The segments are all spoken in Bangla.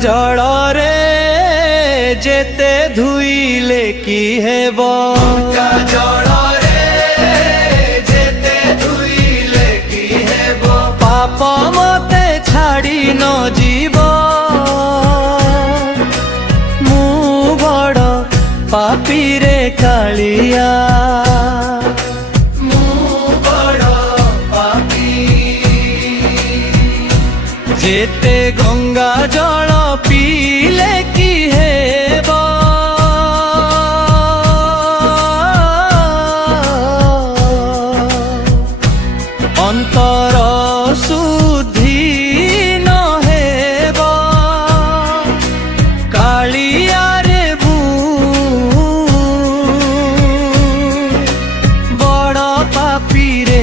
ଜଳରେ ଯେତେ ଧୁଇଲେ କି ହେବ, ଗଙ୍ଗା ଜଳରେ ଯେତେ ଧୁଇଲେ କି ହେବ, ପାପ ମତେ ଛାଡ଼ି ନ ଯିବ। ମୁଁ ବଡ଼ ପାପୀରେ କାଳିଆ, যেতে গঙ্গা জল পিলে কি হেব, অন্তর শুদ্ধি ন হেব। কালিয়ারে বড় পাপীরে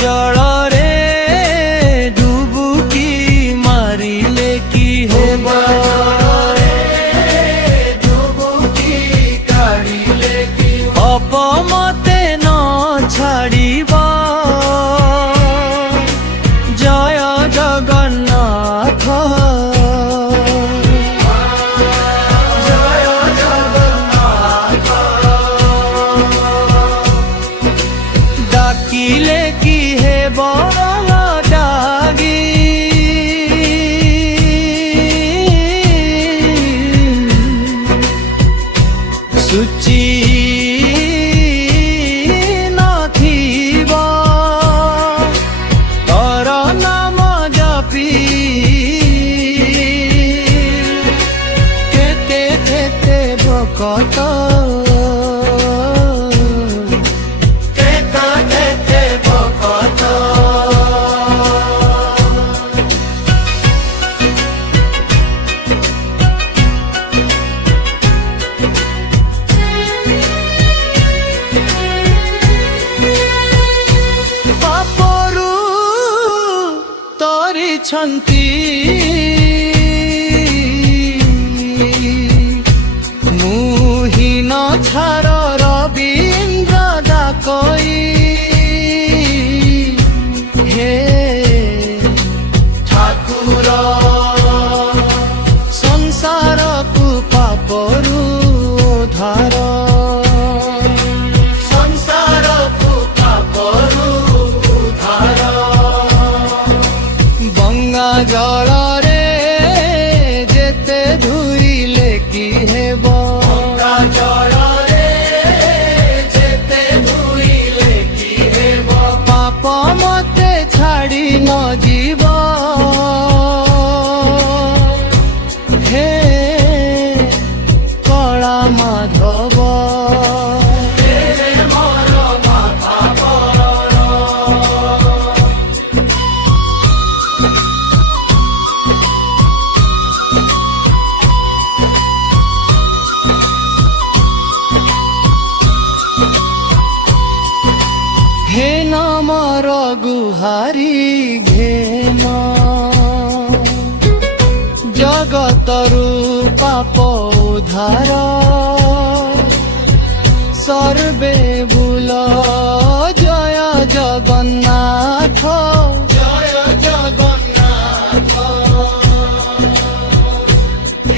জଳରେ ডুবুকি মারিলে কি হেব, ডুবুকি কাঢ়িলে কি হব, মতে ন ছাড়িব। জয় জগন্নাথ, জয় জগন্নাথ। ডাকিলে কি হেব ডাগি, সূচি নথিব তর নাম জপি, কেতে কেতে ভকত ଛନ୍ତି। মুহীন ছাড় রবীন্দ্র ডাকই, হে ঠাকুর সংসারকু পাপরু উদ্ধার, সংসারকু পাপরু উদ্ধার। গঙ্গা জଳରେ যেতে ধুইলে কি হেব, গঙ্গা জଳରେ যেতে ধুইলে কি হেব, পাপ মতে ছাড়ি ন ଯିବ। হে কলা মাধব, হে নামর গুহারি ঘেন, জগতরু পাপ উদ্ধার। সর্বে বুল জয় জগন্নাথ, জয় জগন্নাথ।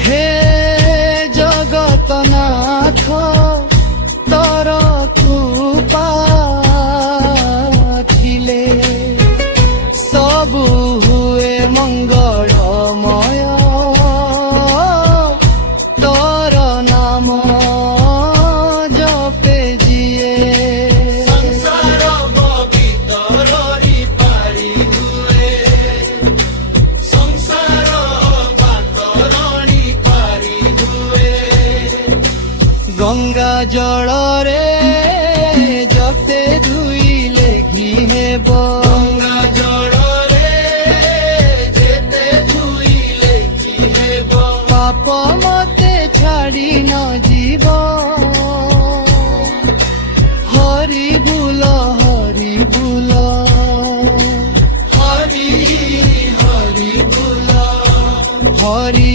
হে জগন্নাথ তর কৃপা ଥିଲେ ସବୁ ହୁଏ ମଙ୍ଗଳମୟ। ତୋର ନାମ ଜପେ ଯିଏ, ସଂସାର ଭିତରରି ପାରି ହୁଏ, ସଂସାର ବାତରଣି ପାରି ହୁଏ। ଗଙ୍ଗା ଜଳରେ ଯେତେ ଧୁଇଲେ କି ହେବ, ଗଙ୍ଗା ଜଳରେ ଯେତେ ଧୁଇଲେ କି ହେବ, ପାପ ମତେ ଛାଡ଼ି ନ ଯିବ। হরি বুল হরি বুল হরি হরি বুল হরি